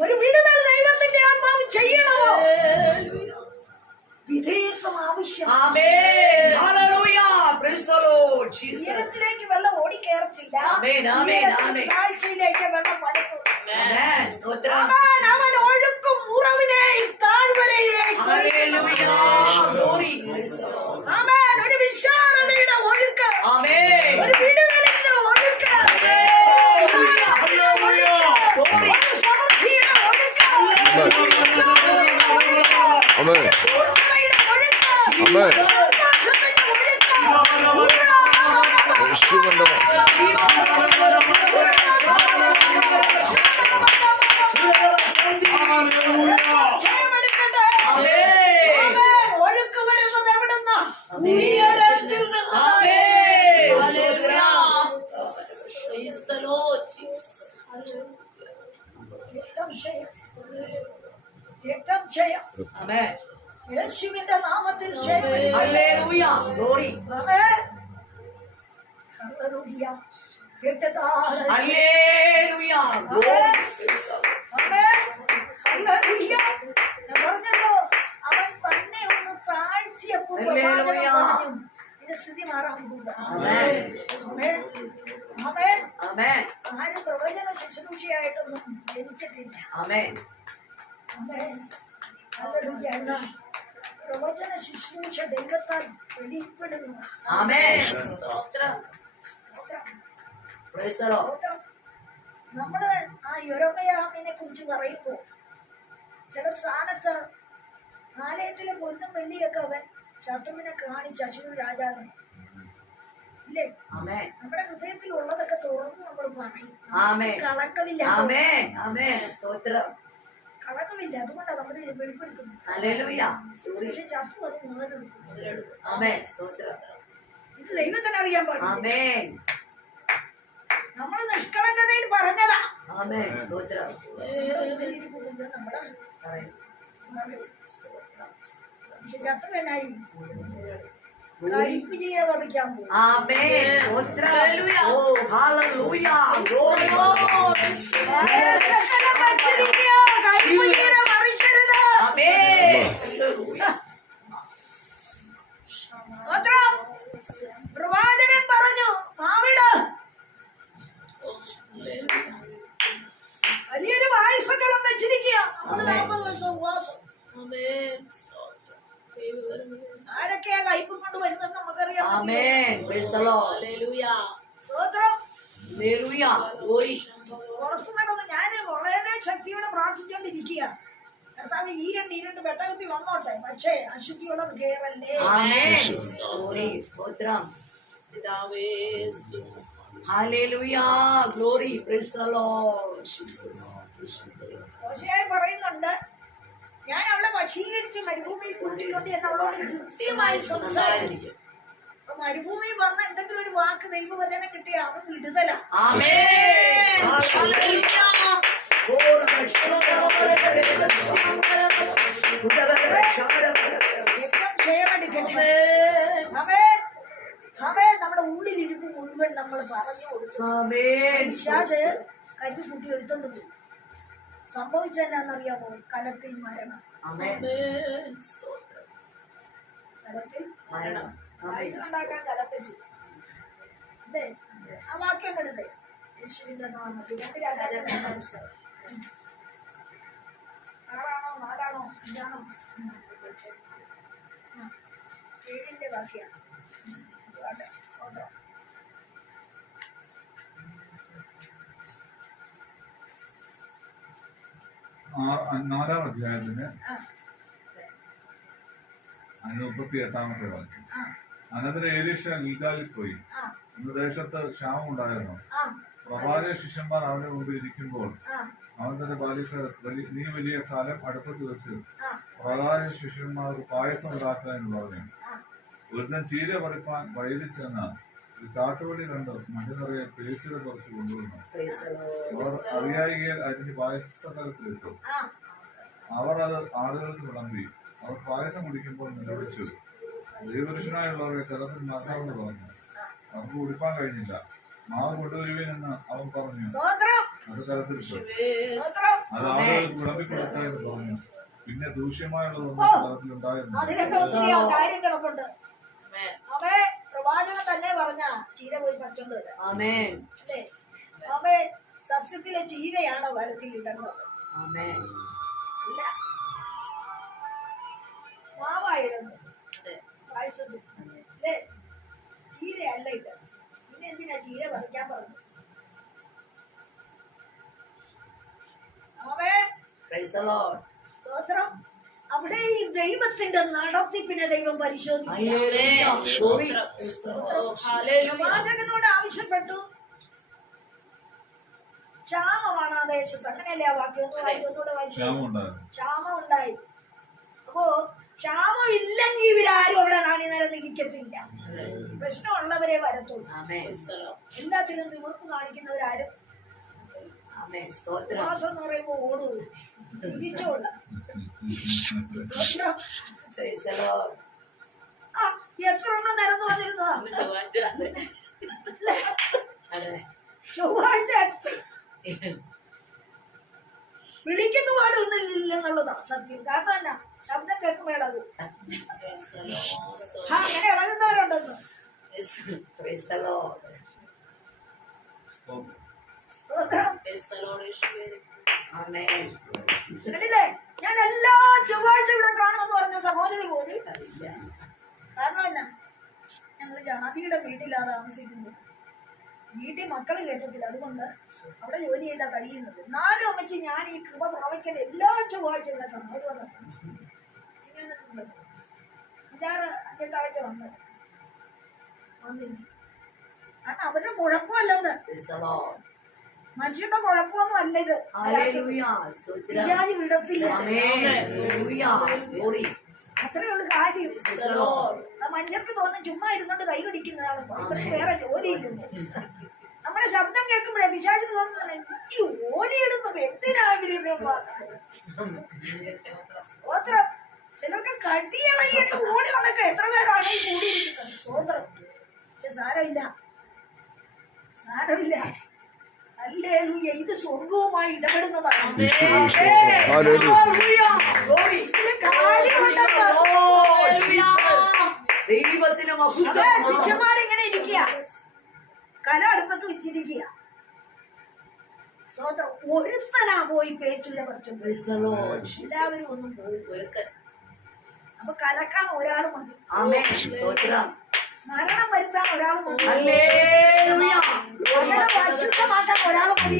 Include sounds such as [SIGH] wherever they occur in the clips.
ഒരു വിടുതൽ ദൈവത്തിന്റെ ആത്മാവ് ചെയ്യണമോ? വിധേയത്വം ആവശ്യം. ഉയരത്തിലേക്ക് വെള്ളം ഓടിക്കേറത്തില്ല ആമേൻ, ആമേൻ, ആമേൻ. താഴ്ചയിലേക്ക് വെള്ളം. സ്തോത്രം. അവൻ ഒഴുക്കും ഉറവിനെ താഴ്വരയിലേക്ക് ഒരു വിശാലതയുടെ ഒഴുക്ക്. ഒരു രക്തം ജയം. Amen. യേശുവിന്റെ നാമത്തിൽ ജയം. Hallelujah. Glory. ആമേൻ. ഹല്ലേലൂയ. രക്തത്താൽ Hallelujah. Glory. ആമേൻ. ഹല്ലേലൂയ. ഞാൻ പറഞ്ഞല്ലോ, അവൻ തന്നെ ഒന്ന് താഴ്ത്തിയപ്പോൾ പ്രവാചകൻ ഹല്ലേലൂയ. പറഞ്ഞു, "നിന്റെ സ്ഥിതി മാറാൻ പോകുന്നു." Amen. ആമേൻ. ആമേൻ. Amen. ആരും പ്രവചന ശുശ്രൂഷയായിട്ടൊന്നും ജനിച്ചിട്ടില്ല Amen. ആമേൻ. എന്നാൽ പ്രവചന ശുശ്രൂഷ ദൈവത്താൽ വെളിപ്പെടുന്നു. സ്തോത്രം. സ്തോത്രം. നമ്മൾ ആ യുരമയാമിനെ കുറിച്ച് പറയുമ്പോ ചില സ്ഥാനത്ത് ആലയത്തിലെ പൊന്നും വെള്ളിയൊക്കെ അവൻ ശത്രുവിനെ കാണിച്ച് അശൂർ രാജാവിനെ ഇല്ലേ നമ്മുടെ ഹൃദയത്തിൽ ഉള്ളതൊക്കെ തുറന്ന് നമ്മൾ പറയും. കളങ്കമില്ല കളങ്കമില്ല അതുകൊണ്ടാണ് നമ്മൾ വെളിപ്പെടുത്തുന്നത്. ഇത് ദൈവത്തിന് അറിയാൻ പാടില്ല. നമ്മൾ നിഷ്കളങ്കതയിൽ പറഞ്ഞതാ. നമ്മൾ? ചത്തു എന്നായി. Amen. സ്തോത്രം. Oh, hallelujah. Glory. പ്രവാചകൻ പറഞ്ഞു മാവിട് വലിയൊരു വായുസകലം വെച്ചിരിക്കുക നാൽപ്പത് ദിവസം ഉപവാസം. കയ്പും കൊണ്ട് വരുന്നത് നമുക്കറിയാം. സ്തോത്രം. നടന്ന് ഞാൻ വളരെ ശക്തിയോടെ പ്രാർത്ഥിച്ചുകൊണ്ടിരിക്കുക കർത്താവ് ഈ രണ്ട് ഈ രണ്ട് വെട്ടകത്തി വന്നോട്ടെ. പക്ഷേ അശുദ്ധിയുള്ളത് കേറല്ലേ. സ്തോത്രം. പറയുന്നുണ്ട്. ഞാൻ അവളെ വശീകരിച്ച് മരുഭൂമിയിൽ കൂട്ടിക്കൊണ്ട് എന്ന് അവളോട് കൃത്യമായി സംസാരിച്ചു. അപ്പൊ മരുഭൂമിയിൽ പറഞ്ഞ എന്തെങ്കിലും ഒരു വാക്ക് ദൈവവചനം കിട്ടിയ അത് വിടുതല. Amen. Hallelujah. ക്ഷയമെടുക്കട്ടെ അവേ അവേ നമ്മുടെ ഉള്ളിലിരുന്ന് മുഴുവൻ നമ്മൾ പറഞ്ഞു Amen. പിശാച് കരുതി കൂട്ടി എടുത്തോണ്ട് പോയി. സംഭവിച്ചെന്നാന്നറിയാമോ കലത്തിൽ മരണം. കലത്തിൽ മരണം. ഉണ്ടാക്കാൻ കലത്തിൽ ആ വാക്യം കണ്ടത് യേശുവിന്റെ നാമത്തിൽ. രണ്ട്. ആറാണോ നാലാണോ അഞ്ചാണോ. ഏഴിന്റെ വാക്യാണ് ആട്ടെ. സ്തോത്രം. ആ- നാലാം അധ്യായത്തിന് മുപ്പത്തി എട്ടാമത്തെ വാക്യം. അനന്തരം ഏലീഷ ഗിൽഗാലിൽ പോയി. അന്ന് ദേശത്ത് ക്ഷാമം ഉണ്ടായിരുന്നു. പ്രവാചക ശിഷ്യന്മാർ അവന്റെ മുമ്പിൽ ഇരിക്കുമ്പോൾ. അവൻ തന്റെ ബാലിക വലി- നീ വലിയ കാലം അടുപ്പത്ത് വെച്ച് പ്രഭാത പ്രവാചക ശിഷ്യന്മാർക്ക് പായസം ഉണ്ടാക്കാൻ എന്ന് പറഞ്ഞു. ഒരുത്തൻ ചീര പറിപ്പാൻ വയലിൽ കാട്ടുവടി കണ്ട്? മറ്റു നിറയെ പേച്ചില കുറച്ച് കൊണ്ടുവന്നു. അവർ അറിയായികയിൽ അതിന്റെ പായസത്തിൽ ഇട്ടു ആ. അവർ അത് ആളുകൾക്ക് വിളമ്പി. അവർ പായസം കുടിക്കുമ്പോൾ നിലവിളിച്ചു. ദൈവപുരുഷനായുള്ളവരെ ജലത്തിൽ മാറ്റാമെന്ന് പറഞ്ഞു അവർക്ക് കുടിപ്പാൻ കഴിഞ്ഞില്ല. മാവ് കൊണ്ടുവരുവേനെന്ന് അവൻ പറഞ്ഞു. സ്തോത്രം. അത് സ്തോത്രം. അത് ആളുകൾക്ക് വിളമ്പിക്കൊടുക്ക എന്ന് പറഞ്ഞു. പിന്നെ ദൂഷ്യമായുള്ളതൊന്നും ഓ. പ്രവാചകൻ തന്നെ പറഞ്ഞ ചീര പോയി പറിച്ചോണ്ട് വരാം. അല്ലേ? അവേ സസ്യത്തിലെ ചീരയാണ് വലത്തിൽ ഇടുന്നത് അല്ല. മാവായിരുന്നു പായസത്തിൽ അല്ലേ? ചീരയല്ല ഇത്. പിന്നെ എന്തിനാ ചീര പറിക്കാൻ പറഞ്ഞു അവേ സ്തോത്രം. അവിടെ ഈ ദൈവത്തിന്റെ നടത്തിപ്പിനെ ദൈവം പ്രവാചകനോട് ആവശ്യപ്പെട്ടു. ക്ഷാമമാണ് ആ ദേശത്ത്. അങ്ങനെയല്ലേ ആ വാക്യം? ഒന്നുകൂടെ ക്ഷാമം ഉണ്ടായി അപ്പോ ക്ഷാമം ഇല്ലെങ്കിൽ ഇവരാരും അവിടെ നാണി നേരം ഇരിക്കത്തില്ല പ്രശ്നമുള്ളവരെ വരത്തുള്ളൂ. ആമേൻ. എല്ലാത്തിലും നിവർപ്പ് കാണിക്കുന്നവരാരും. ആമേൻ. സ്തോത്രം. മാസം എന്ന് പറയുമ്പോ ഓടും. [LAUGHS] തിരിച്ചോള എത്ര എണ്ണം നിരന്നു വന്നിരുന്നതാ അതെ ചൊവ്വാഴ്ച വിളിക്കുന്ന പോലെ ഒന്നും ഇല്ലെന്നുള്ളതാ സത്യം കാരണം എന്നാ ശബ്ദം കേൾക്കുമ്പോ ഇളകും ആ അങ്ങനെ ഇളകുന്നവരുണ്ടെന്ന് സ്തോത്രം ഞാൻ എല്ലാ ചൊവ്വാഴ്ച ഇവിടെ കാണുമെന്ന് പറഞ്ഞ സഹോദരി പോലും അറിയില്ല. കാരണം എന്നാ? ഞങ്ങൾ ജാതിയുടെ വീട്ടിലാണ് താമസിക്കുന്നത്. വീട്ടിൽ മക്കൾ കേട്ടത്തില്ല അതുകൊണ്ട് അവിടെ ജോലി ചെയ്താ കഴിയുന്നത്. നാലും അമ്മച്ചി ഞാൻ ഈ കൃപ പ്രാപിക്കൽ എല്ലാ ചൊവ്വാഴ്ച ഇവിടെ കാണും അതുകൊണ്ട് അഞ്ചാറ് അഞ്ചെട്ടാഴ്ച വന്നത് കാരണം അവരുടെ കുഴപ്പമല്ലെന്ന്. മനുഷ്യരുടെ കുഴപ്പമൊന്നും അല്ല ഇത്. പിശാചി വിടത്തില്ല. അത്രേ ഉള്ളു കാര്യം. മനുഷ്യർക്ക് തോന്നുന്നു ചുമ്മാ ഇരുന്നോണ്ട് കൈ പിടിക്കുന്നതാണ് വേറെ ജോലിയില്ലെന്ന് നമ്മുടെ ശബ്ദം കേൾക്കുമ്പോഴേ വിശാസിന് തോന്നുന്നു ഈ ഓലിയിടുന്നത് എന്തിനാകിലും സ്തോത്രം. ചിലർക്ക് കടിയിളകിയിട്ട് ഓടി വളക്കെ എത്ര പേരാണ് ഈ കൂടിയിരിക്കുന്നത്? സ്വോത്രം പക്ഷെ സാരമില്ല. സാരമില്ല. ഇത് സ്വർഗവുമായി ഇടപെടുന്നതാണ്. ദൈവത്തിന് ശിഷ്യന്മാരിങ്ങനെ ഇരിക്കുക. കല അടുപ്പത്ത് വെച്ചിരിക്കുക. ഒരുത്തനാ പോയി പേച്ചില്ല ലോർഡ് എല്ലാവരും ഒന്നും പോയി അപ്പൊ കലക്കാൻ ഒരാൾ മതി. ആമേ സ്തോത്രം. മരണം വരുത്താൻ ഒരാൾ മതി. അങ്ങനെ പരിശുദ്ധമാക്കാൻ ഒരാൾ മതി.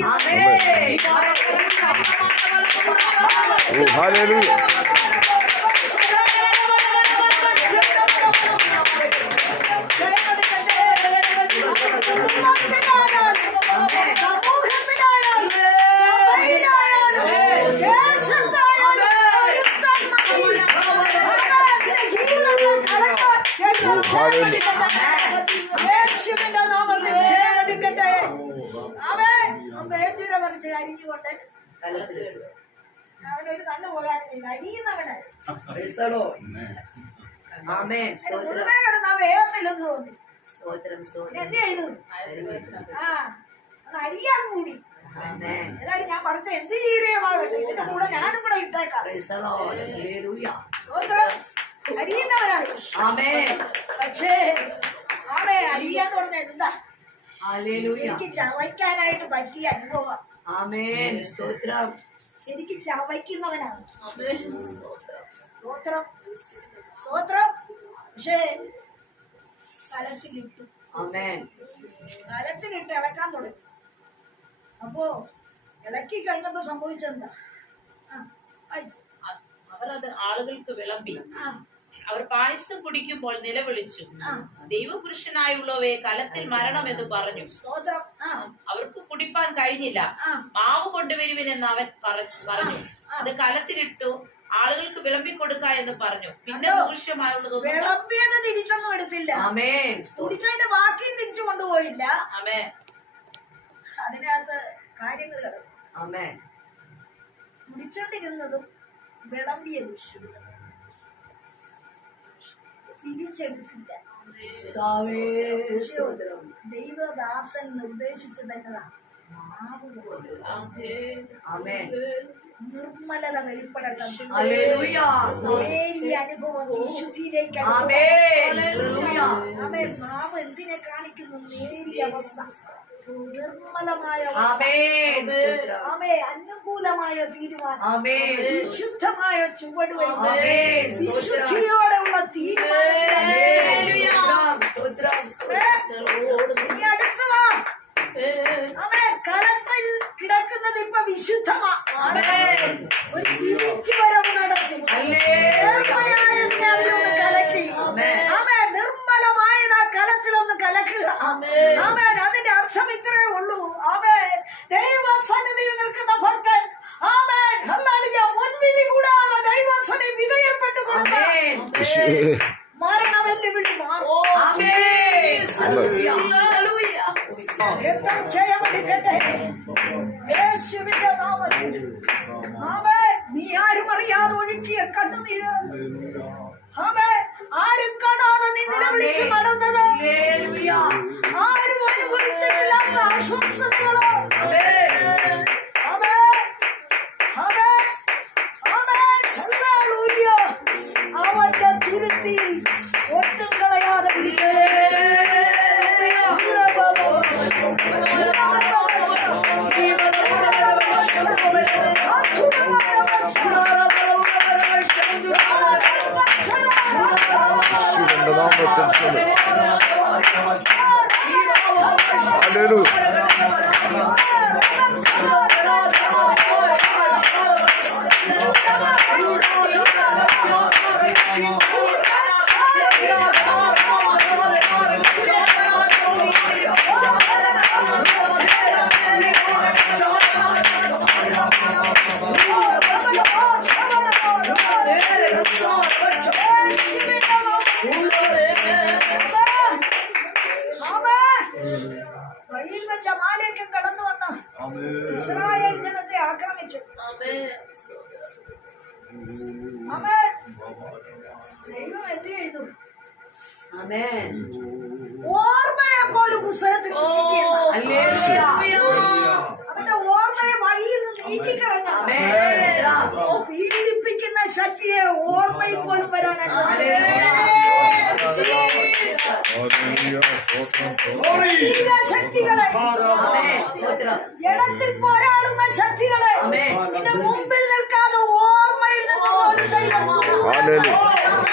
പ്രൈസ് ആമേൻ. സ്തോത്രം. വേഗത്തില്ലെന്ന് തോന്നി. സ്തോത്രം സ്തോത്രം. കൂടി. ഏതായാലും ഞാൻ പറഞ്ഞ എന്ത് ചീരയുമാകട്ടെ ഇതിന്റെ കൂടെ ഞാനും കൂടെ ഇട്ടേക്കാം. സ്തോത്രം. പക്ഷേ ആമേ പറഞ്ഞ എന്താ? ചവയ്ക്കാനായിട്ട് പറ്റിയ അനുഭവം. സ്തോത്രം. ശരിക്കും ചവയ്ക്കുന്നവനാണ്. സ്തോത്രം. സ്തോത്രം. പക്ഷേ കലത്തിലിട്ടു. ആമേൻ. കലത്തിലിട്ട് ഇളക്കാൻ തുടങ്ങി. അപ്പോ ഇളക്കി കഴിഞ്ഞപ്പോ സംഭവിച്ചെന്താ. അവരത് ആളുകൾക്ക് വിളമ്പി. അവർ പായസം കുടിക്കുമ്പോൾ നിലവിളിച്ചു. ദൈവപുരുഷനായുള്ളവയെ കലത്തിൽ മരണം എന്ന് പറഞ്ഞു. സ്തോത്രം. ആ. അവർക്ക് കുടിപ്പാൻ കഴിഞ്ഞില്ല. ആ. മാവ് കൊണ്ടുവരുവിനെന്ന് അവൻ പറഞ്ഞു. അത് കലത്തിലിട്ടു. ആളുകൾക്ക് വിളമ്പി കൊടുക്ക എന്ന് പറഞ്ഞു. പിന്നെ ദൂഷ്യമായുള്ളത് വിളമ്പിയത് തിരിച്ചൊന്നും എടുത്തില്ല. ആമേൻ. കുടിച്ചതിന്റെ ബാക്കിയും തിരിച്ചു കൊണ്ടുപോയില്ല. അമേ അതിനകത്ത് കാര്യങ്ങൾ കിടക്കും. ആമേൻ. കുടിച്ചോണ്ടിരുന്നതും വിളമ്പിയതും തിരിച്ചെടുത്തില്ല. ദൈവദാസൻ നിർദ്ദേശിച്ചു തന്നതാണ് നിർമ്മലത ഹല്ലേലൂയ നേരിയ അനുഭവം എന്തിനെ കാണിക്കുന്നു? നേരിയ അവസ്ഥ. നിർമ്മലമായ അമേ അനുകൂലമായ തീരുമാനം. വിശുദ്ധമായ ആമേൻ വിശുദ്ധിയോടെയുള്ള തീരുമാനം നീ കലത്തിൽ കിടക്കുന്നത് ഇപ്പൊ വിശുദ്ധമാ. ആമേൻ ഒരു തിരിച്ചുവരവ് നടത്തി നേർമയായ നീ അതിലൊന്ന് കലക്കി ആമേ നിർമ്മലമായത് ആ കലത്തിലൊന്ന് കലക്കുക ആമേ അതിന്റെ അർത്ഥം ഇത്രേ ഉള്ളൂ ആമേ ദൈവ സന്നിധിയിൽ നിൽക്കുന്ന ഭക്തൻ ആമേ ഹല്ലേലൂയ മുൻവിധി കൂടാതെ ദൈവസനി വിധേയപ്പെട്ടു കൊടുക്കാൻ ആമേൻ മരണവെല്ലുവിളി മാറും ആമേൻ ഹല്ലേലൂയ രക്തം ജയമടിക്കട്ടെ യേശുവിന്റെ നാമത്തിൽ ആമേ നീ ആരും അറിയാതെ ഒഴുക്കിയ കണ്ണുനീര്. ആരും കാണാതെ നീ നിലവിളിച്ച് നടന്നത്. ഹല്ലേലൂയ. ആരും അനുഭവിച്ചിട്ടില്ലാത്ത അസ്വസ്ഥതകളോ ദൈവം എന്ത് ചെയ്തു ആമേൻ. ഓർമ്മയെ പോലും പുസ്തകത്തിൽ അവന്റെ ഓർമ്മയെ വഴിയിൽ നിന്ന് നീക്കിക്കളഞ്ഞ ആമേൻ. ഓ, പീഡിപ്പിക്കുന്ന ശക്തിയെ ഓർമ്മയിൽ പോലും വരാനായി ശക്തികളെ. ജഡത്തിൽ പോരാടുന്ന ശക്തികളെ. ആമേൻ. നിന്റെ മുമ്പിൽ നിൽക്കാതെ Hallelujah.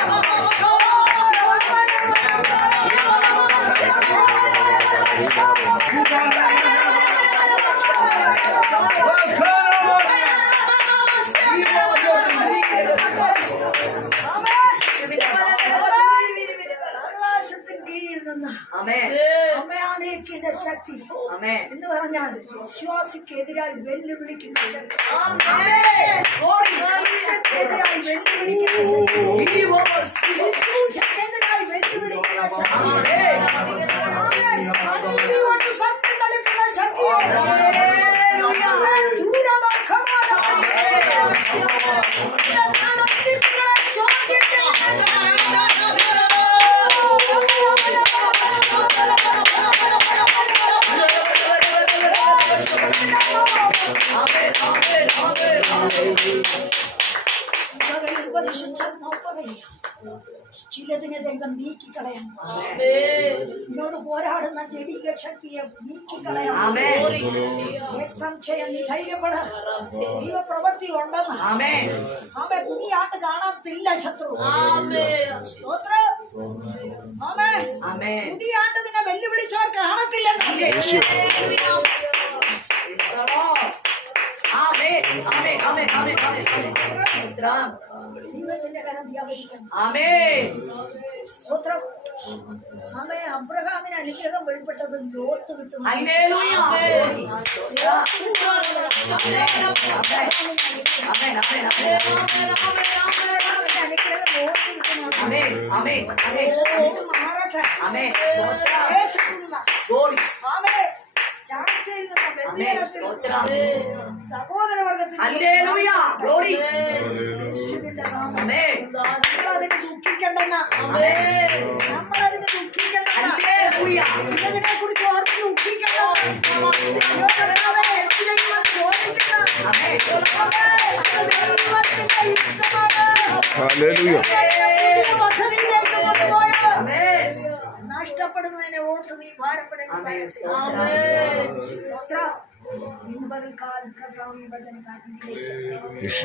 ശക്തി എന്ന് പറഞ്ഞാൽ വിശ്വാസിക്കെതിരായി വെല്ലുവിളിക്കുന്ന ശക്തി. വെല്ലുവിളിക്കുന്ന ശക്തി. ചിലതിനെ ദൈവം നീക്കിക്കളയാം എന്നോട് പോരാടുന്ന ജടീക ശക്തിയെ നീക്കിക്കളയാം ചെയ്യാൻ നീ ധൈര്യപ്പെട ദൈവപ്രവൃത്തി ഉണ്ടെന്ന് ആമേ പുതിയാണ്ട് കാണത്തില്ല ശത്രു സ്തോത്രം ആമേ പുതിയാണ്ട് നിന്നെ വെല്ലുവിളിച്ചവർ കാണത്തില്ലെന്ന് യേശു ആമേൻ ആമേൻ ആമേൻ ആമേൻ ആമേൻ ആമേൻ. സ്തോത്രം. ആമേ അബ്രഹാമിന് അനുഗ്രഹം വെളിപ്പെട്ടത് ലോത്ത് കിട്ടും അനുഗ്രഹം ലോത്ത് കിട്ടുന്നു മാറട്ടെ. ആമേ ആമേൻ നമ്മളതിന് ദുഃഖിക്കണ്ടെന്ന. നമ്മളതിന് ദുഃഖിക്കണ്ടെന്ന. ഇതിനെ കുറിച്ച് ഓർത്ത് ദുഃഖിക്കണ്ടെന്ന ഓർത്ത് നീ ഭാരപ്പെടുന്ന ഇന്ന് പകൽക്കാലം കർത്താവ് ഈ വചനം കാട്ടിലേക്ക് യേശു